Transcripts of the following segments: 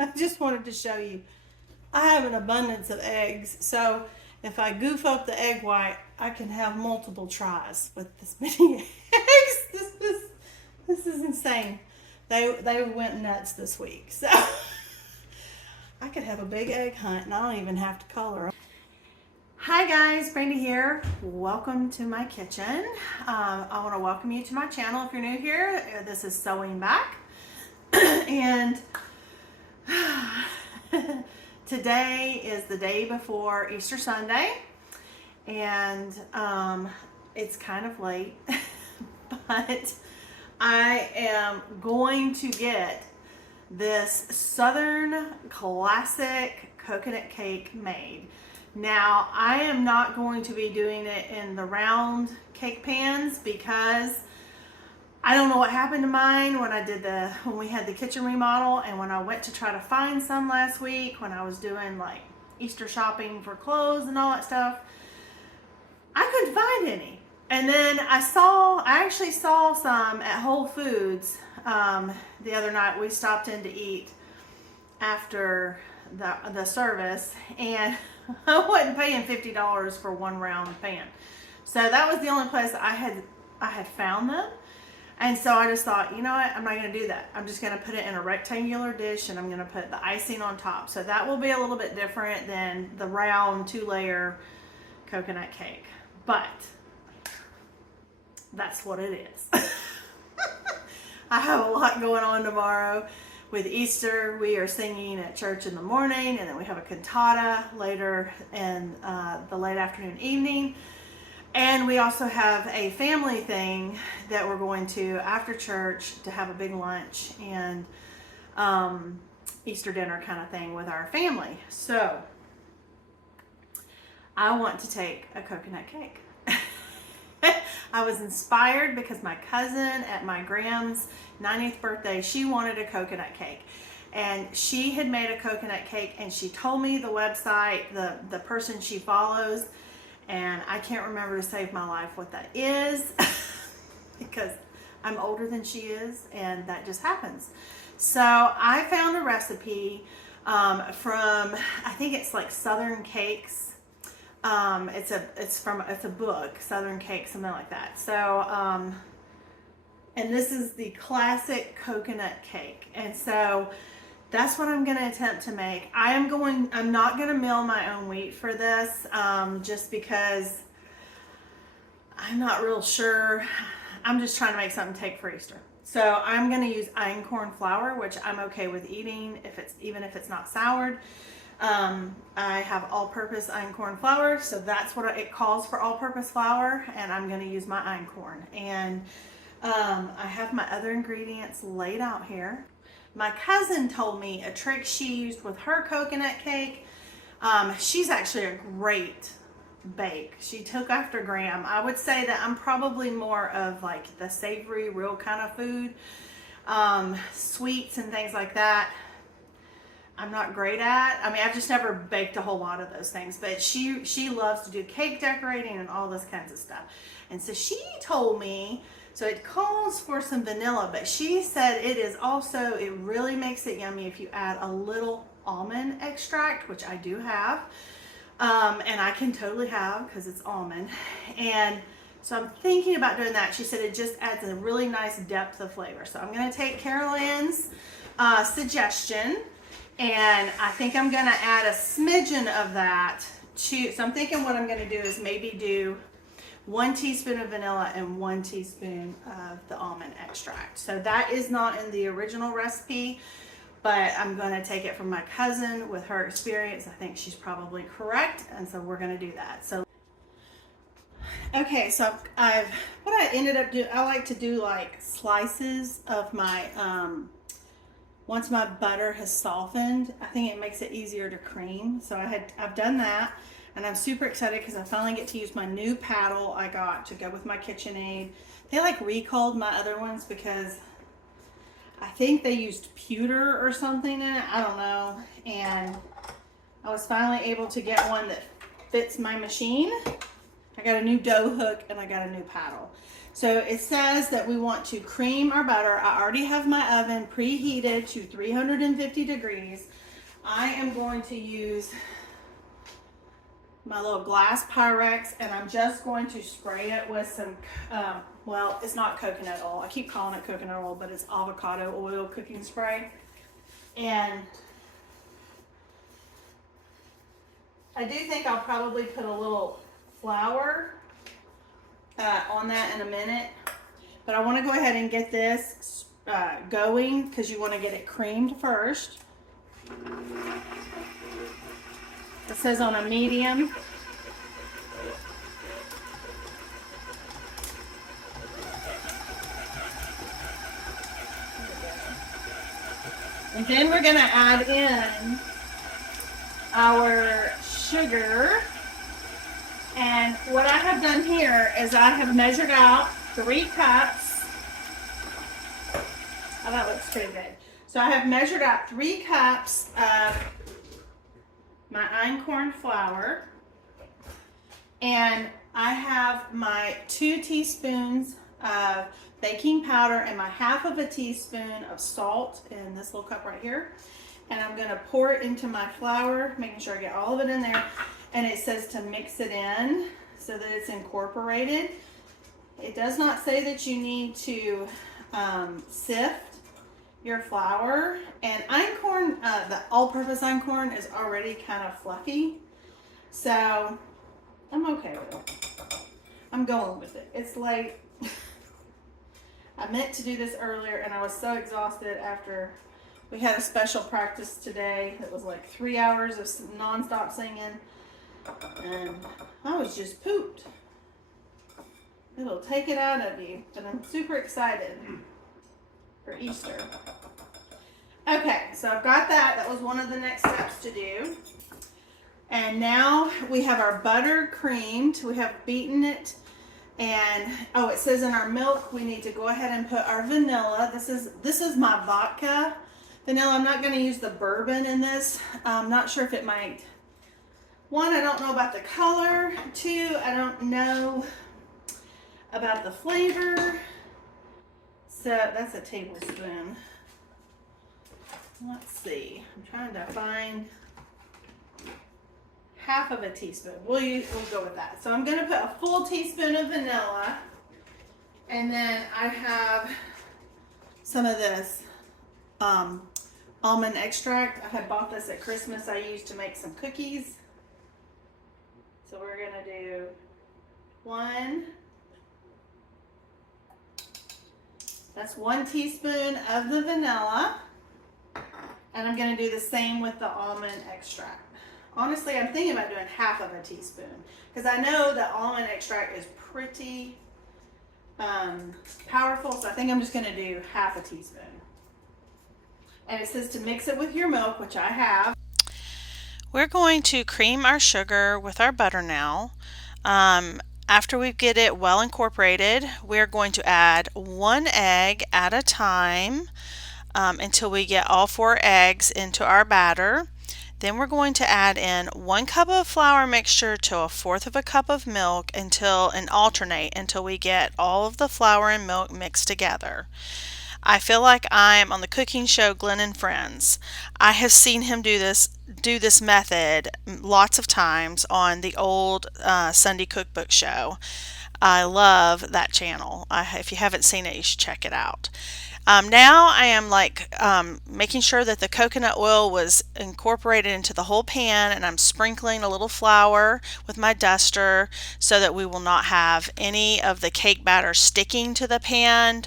I just wanted to show you. I have an abundance of eggs, so if I goof up the egg white, I can have multiple tries with this many eggs. This is insane. They went nuts this week, so I could have a big egg hunt, and I don't even have to color them. Hi guys, Brandy here. Welcome to my kitchen. I want to welcome you to my channel if you're new here. This is Sewing Back, and today is the day before Easter Sunday, and it's kind of late, but I am going to get this Southern classic coconut cake made. Now, I am not going to be doing it in the round cake pans because I don't know what happened to mine when we had the kitchen remodel, and when I went to try to find some last week when I was doing like Easter shopping for clothes and all that stuff, I couldn't find any. And then I actually saw some at Whole Foods the other night. We stopped in to eat after the service, and I wasn't paying $50 for one round pan. So that was the only place I had found them. And so I just thought, you know what, I'm not going to do that. I'm just going to put it in a rectangular dish, and I'm going to put the icing on top. So that will be a little bit different than the round 2-layer coconut cake. But that's what it is. I have a lot going on tomorrow. With Easter, we are singing at church in the morning, and then we have a cantata later in the late afternoon, evening. And we also have a family thing that we're going to after church to have a big lunch and Easter dinner kind of thing with our family. So I want to take a coconut cake. I was inspired because my cousin at my Graham's 90th birthday, she wanted a coconut cake. And she had made a coconut cake, and she told me the website, the person she follows, and I can't remember to save my life what that is because I'm older than she is, and that just happens. So I found a recipe from, I think it's like Southern Cakes. It's a book, Southern Cake, something like that. So, and this is the classic coconut cake. And so that's what I'm going to attempt to make. I'm not going to mill my own wheat for this, just because I'm not real sure. I'm just trying to make something take for Easter. So I'm going to use Einkorn flour, which I'm okay with eating even if it's not soured. I have all-purpose Einkorn flour, so that's what it calls for all-purpose flour, and I'm going to use my Einkorn. And I have my other ingredients laid out here. My cousin told me a trick she used with her coconut cake. She's actually a great bake. She took after Graham. I would say that I'm probably more of like the savory, real kind of food, sweets and things like that. I'm not great at. I mean, I've just never baked a whole lot of those things, but she loves to do cake decorating and all this kinds of stuff. And so she told me, so it calls for some vanilla, but she said it really makes it yummy if you add a little almond extract, which I do have, and I can totally have because it's almond. And so I'm thinking about doing that. She said it just adds a really nice depth of flavor. So I'm going to take Carol Ann's suggestion, and I think I'm going to add a smidgen of that to, so I'm thinking what I'm going to do is maybe do 1 teaspoon of vanilla and 1 teaspoon of the almond extract. So that is not in the original recipe, but I'm going to take it from my cousin with her experience. I think she's probably correct, and so we're going to do that. So, okay, so what I ended up doing, I like to do like slices of my, once my butter has softened, I think it makes it easier to cream. So I've done that. And I'm super excited because I finally get to use my new paddle I got to go with my KitchenAid. They like recalled my other ones because I think they used pewter or something in it. I don't know. And I was finally able to get one that fits my machine. I got a new dough hook and I got a new paddle. So it says that we want to cream our butter. I already have my oven preheated to 350 degrees. I am going to use my little glass Pyrex, and I'm just going to spray it with some, well, it's not coconut oil. I keep calling it coconut oil, but it's avocado oil cooking spray. And I do think I'll probably put a little flour on that in a minute. But I want to go ahead and get this going because you want to get it creamed first. It says on a medium. And then we're going to add in our sugar. And what I have done here is I have measured out 3 cups. Oh, that looks pretty good. So I have measured out 3 cups of my einkorn flour, and I have my 2 teaspoons of baking powder and my 1/2 teaspoon of salt in this little cup right here. And I'm going to pour it into my flour, making sure I get all of it in there. And it says to mix it in so that it's incorporated. It does not say that you need to sift your flour. And einkorn, the all-purpose einkorn, is already kind of fluffy, so I'm okay with it. I'm going with it. It's late. I meant to do this earlier, and I was so exhausted after we had a special practice today. It was like 3 hours of non-stop singing, and I was just pooped. It'll take it out of you, but I'm super excited for Easter. Okay, so I've got that. That was one of the next steps to do. And now we have our butter creamed. We have beaten it. And oh, it says in our milk we need to go ahead and put our vanilla. This is my vodka vanilla. I'm not going to use the bourbon in this. I'm not sure if it might. One, I don't know about the color. 2, I don't know about the flavor. So that's a tablespoon. Let's see. I'm trying to find 1/2 teaspoon. We'll go with that. So I'm going to put a full teaspoon of vanilla, and then I have some of this almond extract. I had bought this at Christmas. I used to make some cookies. So we're going to do 1. That's 1 teaspoon of the vanilla. And I'm going to do the same with the almond extract. Honestly, I'm thinking about doing 1/2 teaspoon because I know that almond extract is pretty powerful. So I think I'm just going to do 1/2 teaspoon. And it says to mix it with your milk, which I have. We're going to cream our sugar with our butter now. After we get it well incorporated, we're going to add 1 egg at a time until we get all 4 eggs into our batter. Then we're going to add in 1 cup of flour mixture to 1/4 cup of milk and alternate until we get all of the flour and milk mixed together. I feel like I'm on the cooking show Glenn and Friends. I have seen him do this method lots of times on the old Sunday cookbook show. I love that channel. If you haven't seen it, you should check it out. Now I am making sure that the coconut oil was incorporated into the whole pan, and I'm sprinkling a little flour with my duster so that we will not have any of the cake batter sticking to the pan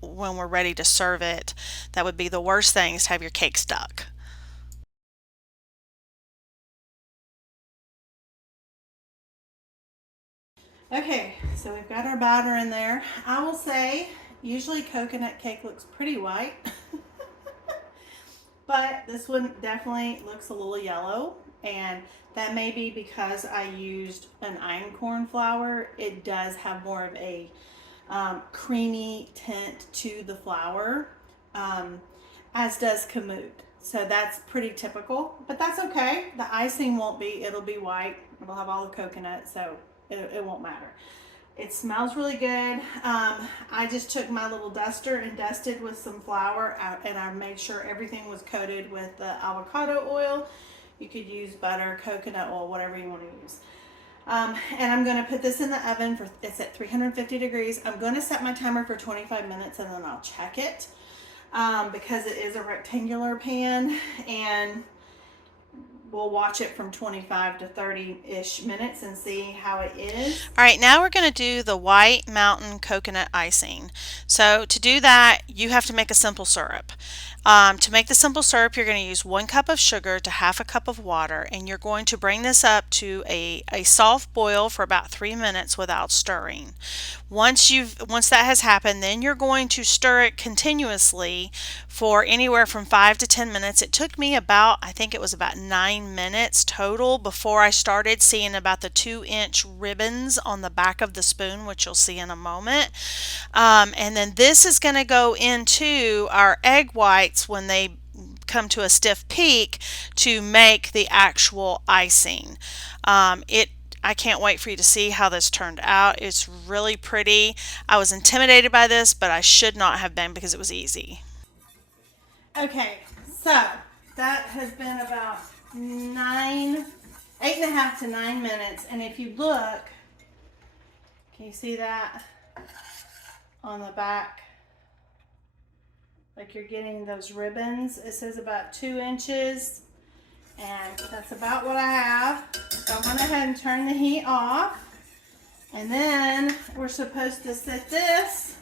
when we're ready to serve it. That would be the worst thing, is to have your cake stuck. Okay, so we've got our batter in there. I will say, usually coconut cake looks pretty white, but this one definitely looks a little yellow, and that may be because I used an einkorn flour. It does have more of a creamy tint to the flour, as does kamut. So that's pretty typical, but that's okay. The icing won't be, it'll be white. It'll have all the coconut, so it won't matter. It smells really good. I just took my little duster and dusted with some flour and I made sure everything was coated with the avocado oil. You could use butter, coconut oil, whatever you want to use. And I'm going to put this in the oven for, it's at 350 degrees. I'm going to set my timer for 25 minutes and then I'll check it because it is a rectangular pan, and we'll watch it from 25 to 30-ish minutes and see how it is. All right, now we're going to do the White Mountain coconut icing. So to do that, you have to make a simple syrup. To make the simple syrup, you're going to use 1 cup of sugar to half a cup of water, and you're going to bring this up to a soft boil for about 3 minutes without stirring. Once that has happened, then you're going to stir it continuously for anywhere from 5 to 10 minutes. It took me about, I think it was about 9 minutes total before I started seeing about the 2-inch ribbons on the back of the spoon, which you'll see in a moment. And then this is going to go into our egg whites when they come to a stiff peak to make the actual icing. I can't wait for you to see how this turned out. It's really pretty. I was intimidated by this, but I should not have been because it was easy. Okay, so that has been about 8.5 to 9 minutes, and if you look, can you see that on the back? Like you're getting those ribbons. It says about 2 inches, and that's about what I have. So I went ahead and turned the heat off, and then we're supposed to set this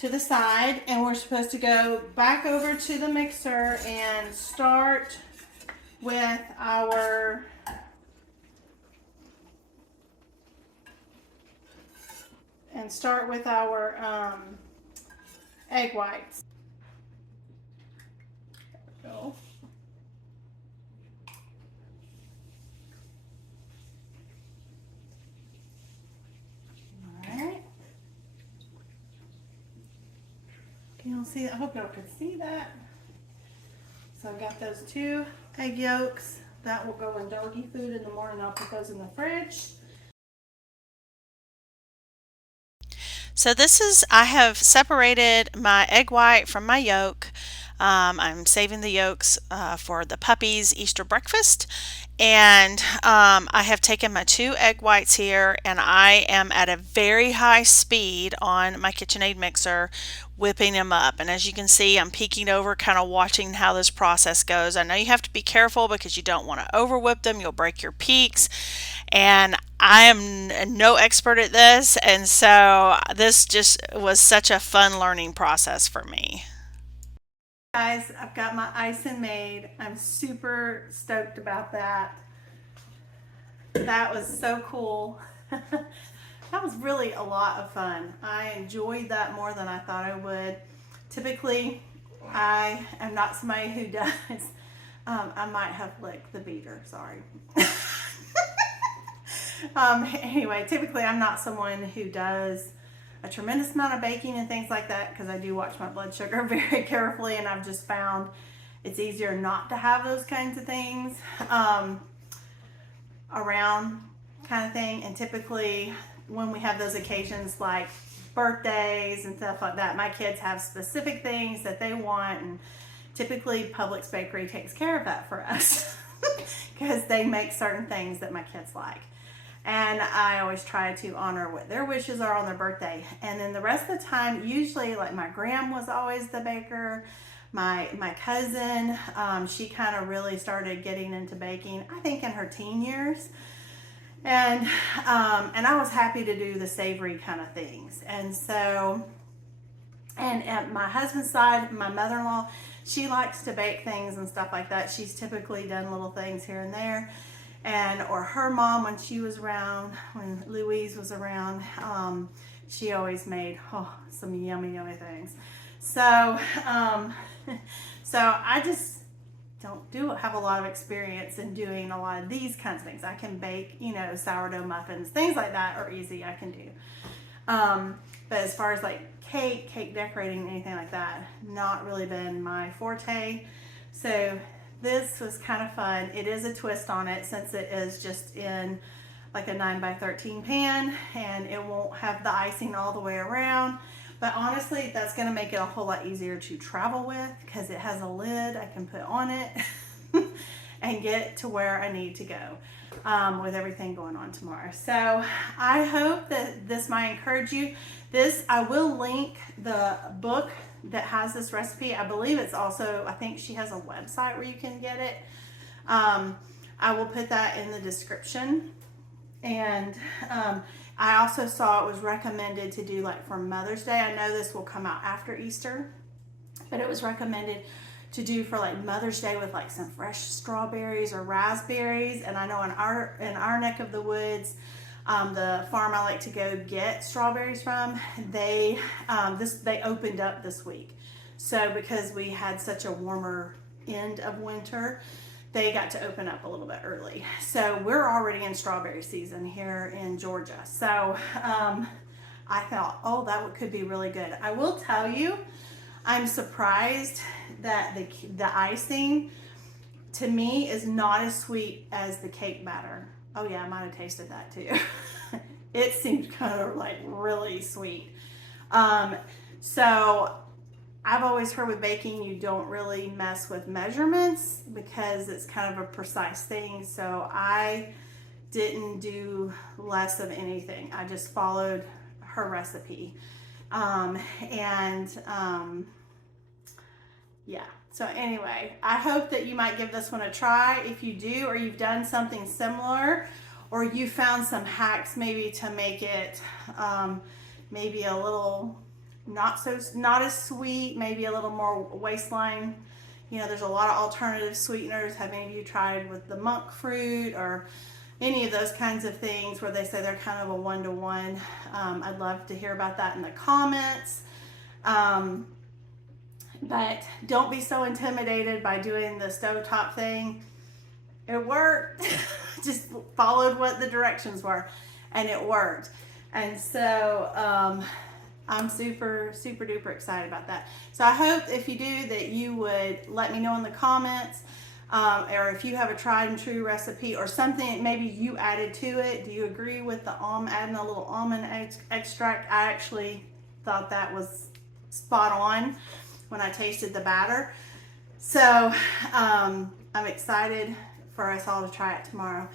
to the side, and we're supposed to go back over to the mixer and start with our egg whites. There we go. Alright. Can you see? I hope y'all can see that. So I got those 2 egg yolks. That will go in doggy food in the morning. I'll put those in the fridge. So I have separated my egg white from my yolk. I'm saving the yolks for the puppy's Easter breakfast. And I have taken my 2 egg whites here, and I am at a very high speed on my KitchenAid mixer whipping them up. And as you can see, I'm peeking over, kind of watching how this process goes. I know you have to be careful because you don't want to over whip them. You'll break your peaks. And I am no expert at this, and so this just was such a fun learning process for me. Guys, I've got my icing made. I'm super stoked about that. That was so cool. That was really a lot of fun. I enjoyed that more than I thought I would. Typically, I am not somebody who does. I might have licked the beater, sorry. Anyway, typically I'm not someone who does a tremendous amount of baking and things like that because I do watch my blood sugar very carefully, and I've just found it's easier not to have those kinds of things around kind of thing. And typically when we have those occasions like birthdays and stuff like that, my kids have specific things that they want, and typically Publix Bakery takes care of that for us because they make certain things that my kids like. And I always try to honor what their wishes are on their birthday. And then the rest of the time, usually, like my gram was always the baker. My cousin, she kind of really started getting into baking, I think in her teen years. And I was happy to do the savory kind of things. And so, and at my husband's side, my mother-in-law, she likes to bake things and stuff like that. She's typically done little things here and there. Or her mom, when she was around, when Louise was around, she always made some yummy things. So so I just don't have a lot of experience in doing a lot of these kinds of things. I can bake, sourdough muffins, things like that are easy, I can do. But as far as like cake decorating, anything like that, not really been my forte. So this was kind of fun. It is a twist on it since it is just in like a 9x13 pan, and it won't have the icing all the way around. But honestly, that's going to make it a whole lot easier to travel with because it has a lid I can put on it and get to where I need to go with everything going on tomorrow. So I hope that this might encourage you. I will link the book that has this recipe. I believe it's also, I think she has a website where you can get it. I will put that in the description. And I also saw it was recommended to do like for Mother's Day. I know this will come out after Easter, but it was recommended to do for like Mother's Day with like some fresh strawberries or raspberries. And I know in our neck of the woods, the farm I like to go get strawberries from, they opened up this week. So because we had such a warmer end of winter, they got to open up a little bit early. So we're already in strawberry season here in Georgia. So I thought, oh, that could be really good. I will tell you, I'm surprised that the icing to me is not as sweet as the cake batter. Oh yeah, I might have tasted that too. It seemed kind of like really sweet. So I've always heard with baking, you don't really mess with measurements because it's kind of a precise thing. So I didn't do less of anything. I just followed her recipe. Yeah. So anyway, I hope that you might give this one a try. If you do, or you've done something similar, or you found some hacks maybe to make it maybe a little not as sweet, maybe a little more waistline. You know, there's a lot of alternative sweeteners. Have any of you tried with the monk fruit or any of those kinds of things where they say they're kind of a one-to-one? I'd love to hear about that in the comments. But don't be so intimidated by doing the stovetop thing. It worked. Just followed what the directions were and it worked. And so I'm super, super duper excited about that. So I hope if you do that you would let me know in the comments, or if you have a tried and true recipe or something that maybe you added to it. Do you agree with the adding a little almond extract? I actually thought that was spot on when I tasted the batter. So I'm excited for us all to try it tomorrow.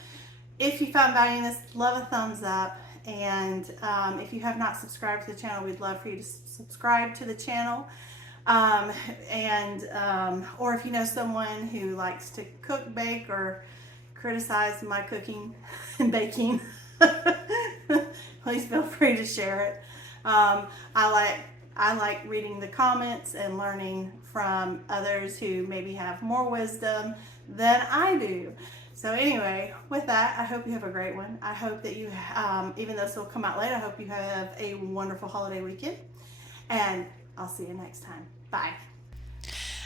If you found value in this, love a thumbs up. And if you have not subscribed to the channel, we'd love for you to subscribe to the channel. Or if you know someone who likes to cook, bake, or criticize my cooking and baking, please feel free to share it. I like reading the comments and learning from others who maybe have more wisdom than I do. So anyway, with that, I hope you have a great one. I hope that you, even though this will come out late, I hope you have a wonderful holiday weekend. And I'll see you next time. Bye.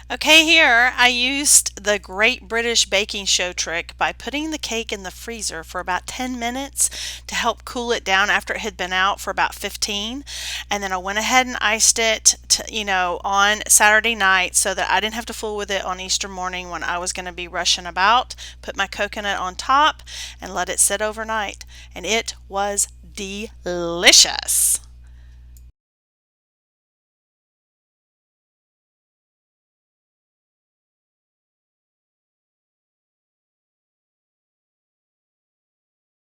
Okay, here I used the Great British Baking Show trick by putting the cake in the freezer for about 10 minutes to help cool it down after it had been out for about 15. And then I went ahead and iced it on Saturday night so that I didn't have to fool with it on Easter morning when I was going to be rushing about. Put my coconut on top and let it sit overnight. And it was delicious.